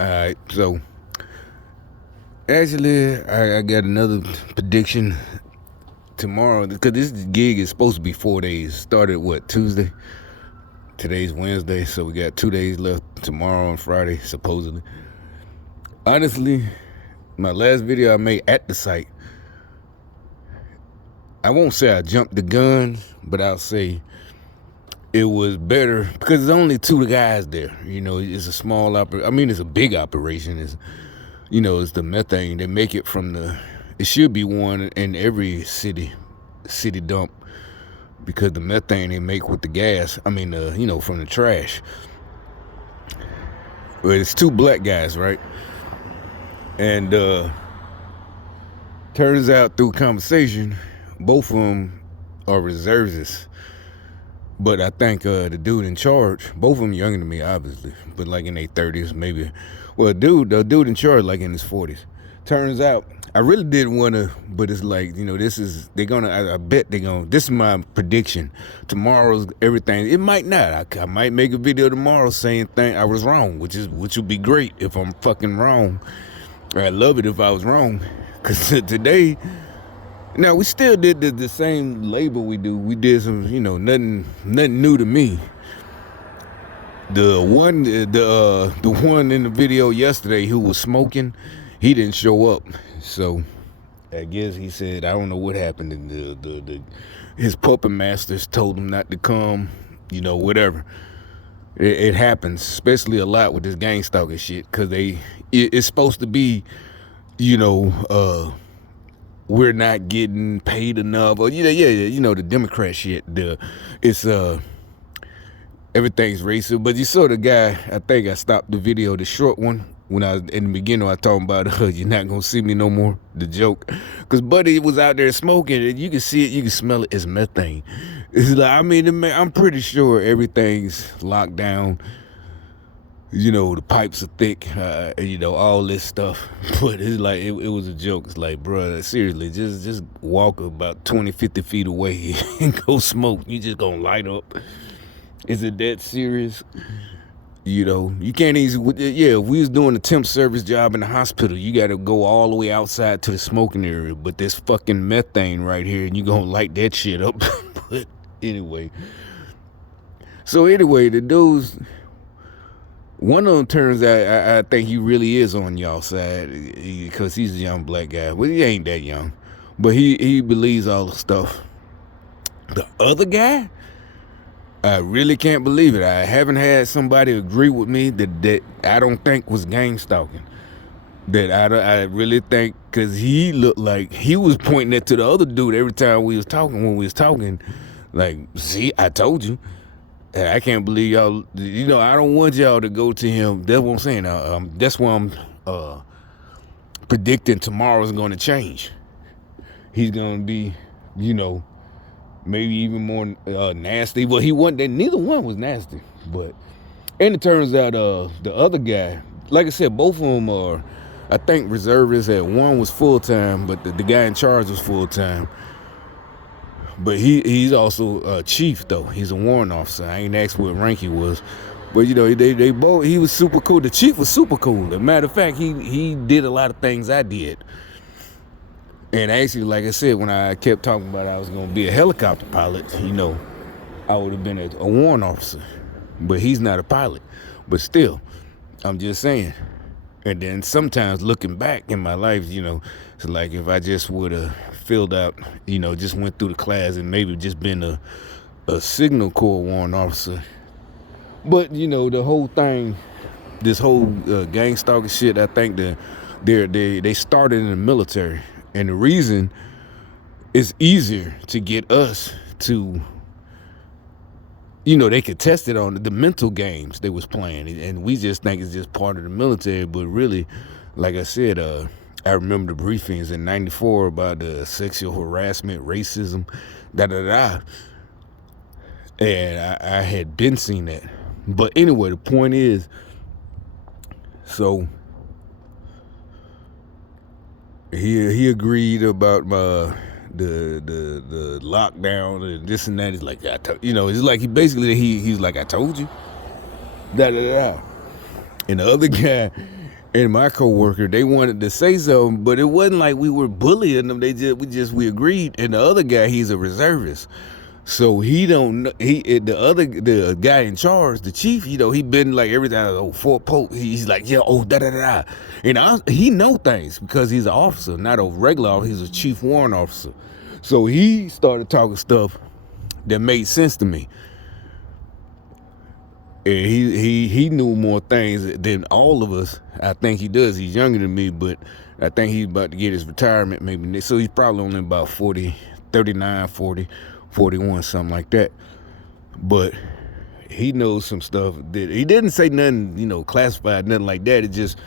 Alright, so actually, I got another prediction tomorrow because this gig is supposed to be 4 days. Started Tuesday? Today's Wednesday, so we got 2 days left tomorrow and Friday, supposedly. Honestly, my last video I made at the site, I won't say I jumped the gun, but I'll say it was better because there's only two guys there. It's a small it's a big operation. It's the methane. They make it from it should be one in every city dump because the methane they make with the gas, from the trash. But it's two black guys, right? And turns out through conversation, both of them are reservists. But I think the dude in charge, both of them younger than me, obviously, but like in their 30s, maybe. Well, the dude in charge, like in his 40s. Turns out, I really didn't want to, but it's like, I bet they're going to, this is my prediction. Tomorrow's everything, it might not. I might make a video tomorrow saying I was wrong, which would be great if I'm fucking wrong. I'd love it if I was wrong. Because today, now we still did the same label we do. We did some, nothing new to me. The one in the video yesterday who was smoking, he didn't show up. So I guess he said I don't know what happened. And his puppet masters told him not to come. Whatever. It happens, especially a lot with this gang stalker shit, because it's supposed to be, we're not getting paid enough, or the Democrat shit. It's everything's racist. But you saw the guy. I think I stopped the video, the short one, when I was in the beginning. I talking about you're not gonna see me no more. The joke, because Buddy was out there smoking, and you can see it, you can smell it. It's methane. It's like I'm pretty sure everything's locked down. The pipes are thick, all this stuff. But it's like, it was a joke. It's like, bro, seriously, just walk about 20, 50 feet away and go smoke. You just gonna light up. Is it that serious? You can't easily, if we was doing a temp service job in the hospital, you got to go all the way outside to the smoking area. But there's fucking methane right here, and you gonna light that shit up. But anyway. The dudes, one of them turns out, I think he really is on y'all side because he's a young black guy. Well, he ain't that young, but he believes all the stuff. The other guy, I really can't believe it. I haven't had somebody agree with me that I don't think was gang stalking. That I really think, because he looked like he was pointing it to the other dude every time we was talking, like, see, I told you. I can't believe y'all, I don't want y'all to go to him. That's what I'm saying. That's why I'm predicting tomorrow's going to change. He's going to be, maybe even more nasty. Well, neither one was nasty. And it turns out the other guy, like I said, both of them are, I think, reservists. One was full-time, but the guy in charge was full-time. But he's also a chief, though. He's a warrant officer. I ain't asked what rank he was. But, they both, he was super cool. The chief was super cool. As a matter of fact, he did a lot of things I did. And actually, like I said, when I kept talking about I was going to be a helicopter pilot, I would have been a warrant officer. But he's not a pilot. But still, I'm just saying. And then sometimes looking back in my life, it's like if I just would have filled out, just went through the class and maybe just been a signal corps warrant officer. But, the whole thing, this whole gang stalker shit, I think they started in the military. And the reason it's easier to get us to, they could test it on the mental games they was playing. And we just think it's just part of the military. But really, like I said, I remember the briefings in '94 about the sexual harassment, racism, And I had been seeing that. But anyway, the point is, so he agreed about the lockdown and this and that. He's like, it's like he's like, I told you. And the other guy, And my coworker, they wanted to say something, but it wasn't like we were bullying them. We agreed. And the other guy, he's a reservist, so he don't know. The guy in charge, the chief, he been like every time. Oh, Fort Polk, he's like, yeah, oh, da da da. And he know things because he's an officer, not a regular officer. He's a chief warrant officer. So he started talking stuff that made sense to me. And he knew more things than all of us. I think he does. He's younger than me, but I think he's about to get his retirement maybe next. So he's probably only about 40, 39, 40, 41, something like that. But he knows some stuff that he didn't say nothing, classified, nothing like that. It's just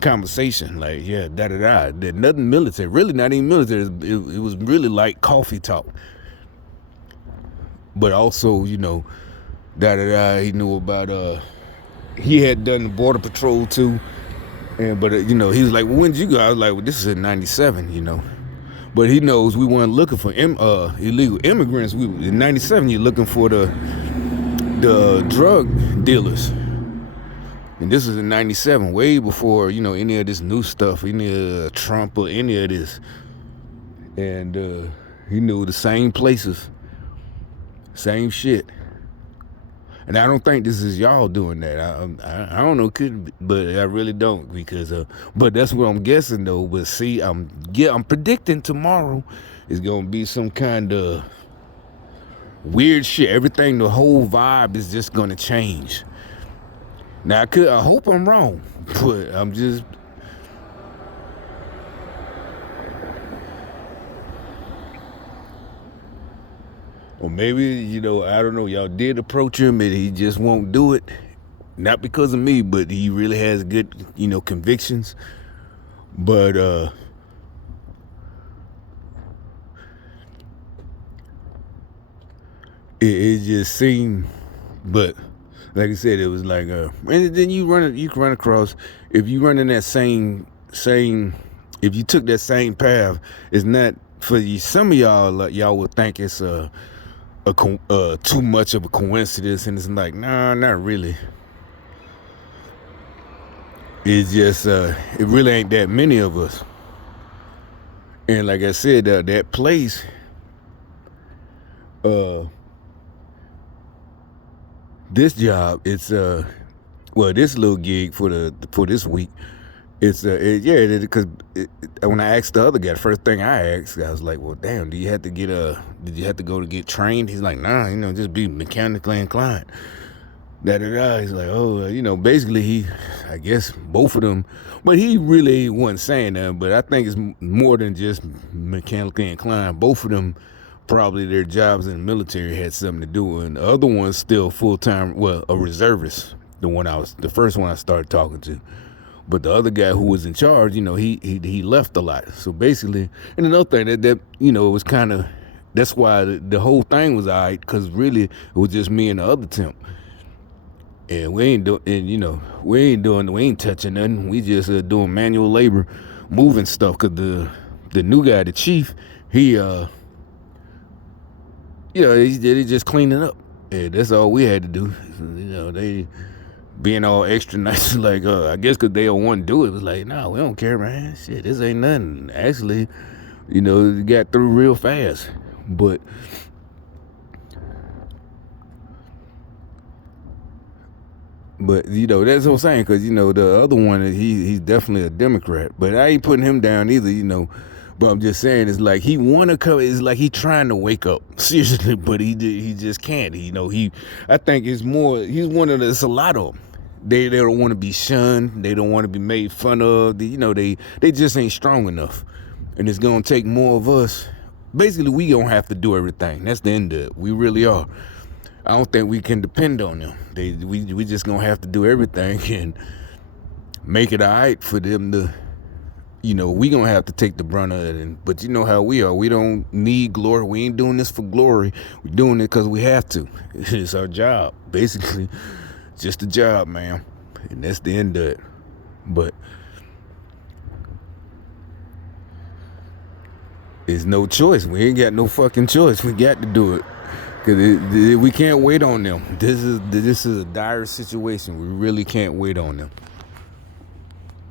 conversation, like, yeah, da da da. That nothing military, really not even military. It was really like coffee talk. But also, da da da. He knew about he had done the border patrol too, but he was like, well, when did you go? I was like, well, this is in '97, But he knows we weren't looking for illegal immigrants. In '97, you're looking for the drug dealers, and this is in '97, way before any of this new stuff, any of Trump or any of this. And he knew the same places, same shit. And I don't think this is y'all doing that. I don't know, but I really don't, because but that's what I'm guessing though. But see, I'm predicting tomorrow is gonna be some kind of weird shit. Everything, the whole vibe is just gonna change. Now I hope I'm wrong, but I'm just. Or maybe, I don't know, y'all did approach him and he just won't do it. Not because of me, but he really has good, convictions. But it just seemed, but like I said, it was like, and then you can run across, if you run in that same, if you took that same path, it's not for you. Some of y'all would think it's too much of a coincidence, and it's like, nah, not really. It's just it really ain't that many of us. And like I said, that place, this job, it's this little gig for this week, it's because when I asked the other guy, the first thing I asked, I was like, well, damn, did you have to go to get trained? He's like, nah, just be mechanically inclined. Da da da. He's like, oh, basically I guess both of them, but he really wasn't saying that. But I think it's more than just mechanically inclined. Both of them, probably their jobs in the military had something to do, and the other one's still full-time, well, a reservist. The first one I started talking to. But the other guy who was in charge, he left a lot. So basically, and another thing that it was kind of, that's why the whole thing was all right, because really it was just me and the other temp. And we ain't touching nothing. We just doing manual labor, moving stuff. Cause the new guy, the chief, he just cleaning up. And that's all we had to do. They being all extra nice, like, I guess because they don't want to do it. It was like, nah, we don't care, man. Shit, this ain't nothing. Actually, it got through real fast. But that's what I'm saying, because the other one, he's definitely a Democrat, but I ain't putting him down either. But I'm just saying, it's like he want to come. It's like he trying to wake up seriously, but he just can't. I think it's more. He's one of the. It's a lot of them. They don't want to be shunned. They don't want to be made fun of. They just ain't strong enough, and it's gonna take more of us. Basically, we gonna have to do everything. That's the end of it. We really are. I don't think we can depend on them. We just gonna have to do everything and make it all right for them to. We gonna have to take the brunt of it. But you know how we are. We don't need glory. We ain't doing this for glory. We're doing it because we have to. It's our job, basically. Just a job, man. And that's the end of it. But it's no choice. We ain't got no fucking choice. We got to do it. Because we can't wait on them. This is a dire situation. We really can't wait on them.